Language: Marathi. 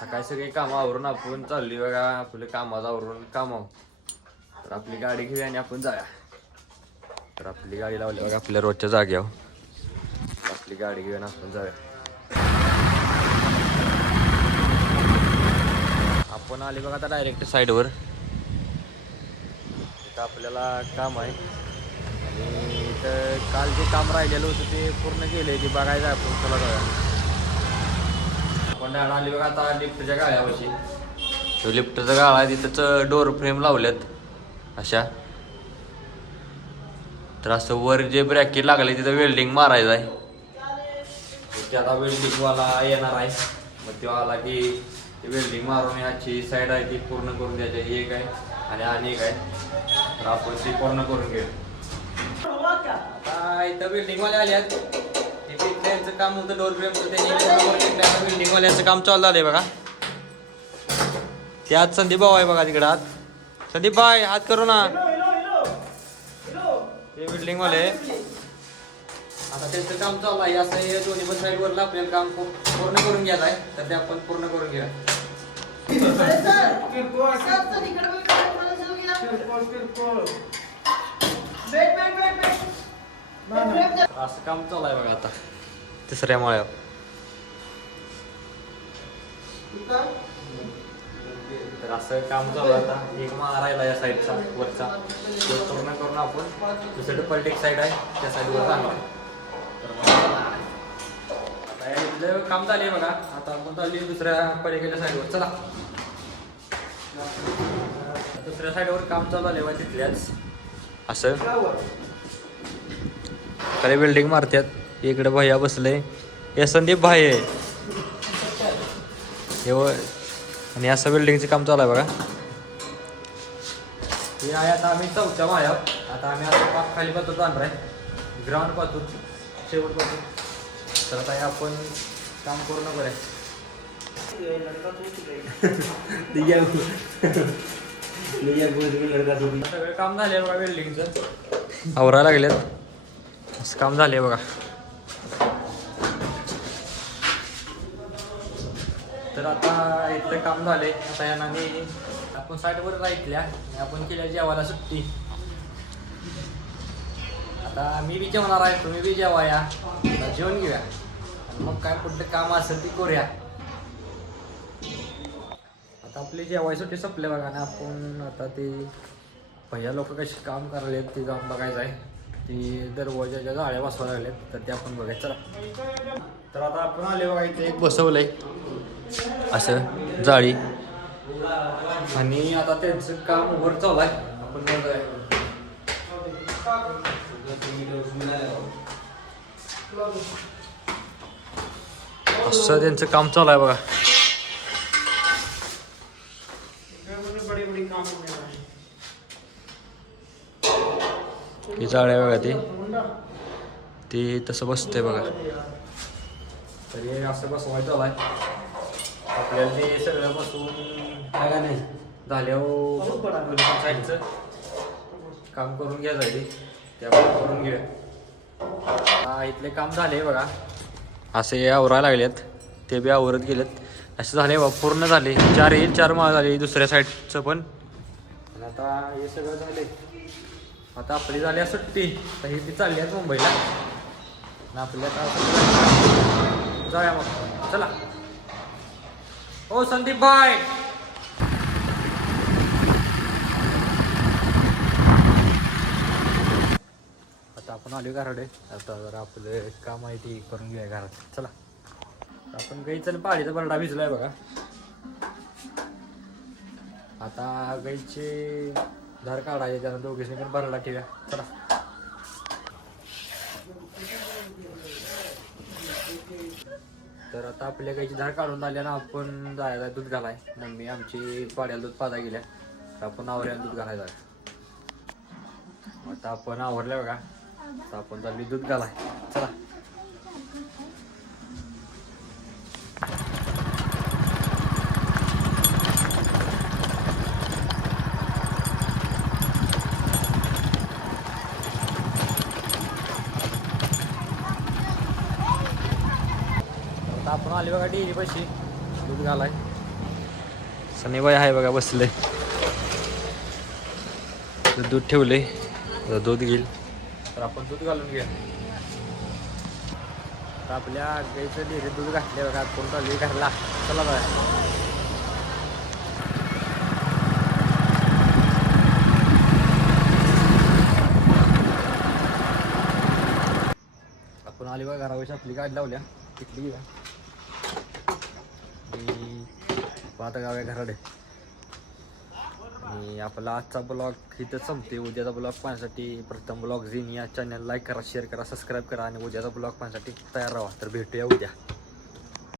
सकाळी सगळी कामं आवरून आपण चालली बघा आपले कामाचं आवरून तर आपली गाडी घेऊया आणि आपण जाऊया. तर आपली गाडी लावली बघा आपल्या रोजच्या जागेवर. आपली गाडी घेऊन आपण जाऊया. आपण आले बघा आता डायरेक्ट साईडवर. इथं आपल्याला काम आहे आणि इथं काल जे काम राहिलेलं होतं ते पूर्ण केलंय ते बघायचं आपण. चला जाऊया. आपण डायरेक्ट आली बघा आता लिफ्टच्या गाळ्यापाशी. तो लिफ्टचा गाळा आहे तिथंच डोर फ्रेम लावल्यात अशा. तर असं वर जे ब्रॅकेट लागले तिथं वेल्डिंग मारायचं आहे. आता वेल्डिंगवाला येणार आहे. मग तो आला की वेल्डिंग मारून याची साईड आहे ती पूर्ण करून द्यायची. एक आहे आणि एक आहे. तर आपण ती पूर्ण करून घेऊ. आता इथं वेल्डिंगवाले आले आहेत. त्यांचं काम होतं डोर फ्रेमचं. त्यांनी वेल्डिंगवाल्याचं काम चालू झालंय बघा. त्यात संदीप भाऊ आहे बघा तिकडे. आत संदीप भाई हात करू ना. ते बिल्डिंग वाले आता त्यांचं काम चालू आहे. असं हे दोन्ही पण साईडवरला आपल्याला काम पूर्ण करून घ्यायचं आहे. तर ते आपण पूर्ण करून घेऊया. असं काम चालू आहे बघा आता तिसऱ्या माळ्यावर. तर असं काम चालू आहे आता. एक माळा राहिला या साईडचा वरचा तो पूर्ण करून आपण दुसरीकडे पलटेक साईड आहे त्या साईडवर जाणार आहे. तर आता इथलं काम झाले बघा. आता आपण चालली दुसऱ्या पलीकडच्या साईडवर. चला दुसऱ्या साईडवर काम चालू झाले बघा तिथल्याच. असं खाली बिल्डिंग मारतात. इकडे भैया बसले. हे संदीप भाई आहे आणि असं बिल्डिंगचं काम चालू आहे बघा. हे आहे आता आम्ही चौथ्या माळ्यावर. आता आम्ही आता खाली पाहतो जाणार आहे. ग्राउंड पाहतो शेवट पाहतो. तर आता आपण काम पूर्ण करायचं. सगळं काम झाले बघा बिल्डिंगचं. आवरायला लागलेत. असं काम झाले बघा. तर आता इथलं काम झाले. आता याने आपण साईडवर राहिल्या आपण केल्या जेवायला सुट्टी. आता मी बी जेवणार आहे तुम्ही बी जेवा या. आता जेवण घेऊया आणि मग काय कुठलं काम असेल ती करूया. आता आपली जेवायला सुट्टी संपले बघा ना. आपण आता ते पहिल्या लोक कशी काम करायला ते जाऊन बघायचं आहे. ती दरवाजाच्या जाळ्या बसवायला लागल्यात तर ते आपण बघायचं. चला तर आता आपण आले बघा. इथे एक बसवलंय असं जाळी आणि आता त्यांचं काम वर चालू आहे. आपण असं त्यांचं काम चालू आहे बघा. ही जाळ्या बघा ती तसं बसतंय बघा. तर हे असं बसवायचं चालू आहे. आपल्याला ते सगळं बसवून काय नाही झाल्यावर साईडचं काम करून घ्यायचं ते आपण करून घेऊया. इथले काम झाले बघा. असे आवरायला लागलेत. ते बी आवरत गेलेत. असं झाले बघा पूर्ण झाले. 4 माळ झाले दुसऱ्या साईडचं पण. आणि आता हे सगळं झाले. आता आपली झाली सुट्टी. तर ही ती चालली आहेत मुंबईला. आणि आपल्या आता जाऊया मग. चला ओ संदीप भाई. आता आपण आलो घराकडे. आता जरा आपलं काम आहे ते करून घेऊया घरात. चला आपण गाईचं पाळीचा बरडा भिजलाय बघा. आता गाईचे धार काढायचे त्यानं दोघींनी पण बरडा ठेवूया. चला तर आता आपल्या गाईची धार काढून आल्यानं आपण जायला दूध घालाय. मम्मी आमची पाड्याला दूध पाजा गेल्या. तर आपण आवऱ्याला दूध घालायला. आता आपण आवरल्या बघा. तर आपण चालली दूध घालाय. चला आपण आली बघा डेअरी पाशी दूध घालाय. सनी बाई आहे बघा बसले. दूध ठेवले, दूध घेईल तर आपण दूध घालून घ्या. तर आपल्या गाईचं डेअरीत दूध घातले बघा. कोण चालली घरला. चला बघा. आपण आली बघा घराविषयी आपली गाडी लावल्या तिथली का आता गाव आहे घराडे. आणि आपला आजचा ब्लॉग इथं संपते. उद्याचा ब्लॉग पाहण्यासाठी प्रथम ब्लॉग झीन या चॅनल लाईक करा, शेअर करा, सबस्क्राईब करा आणि उद्याचा ब्लॉग पाहण्यासाठी तयार राहा. तर भेटूया उद्या.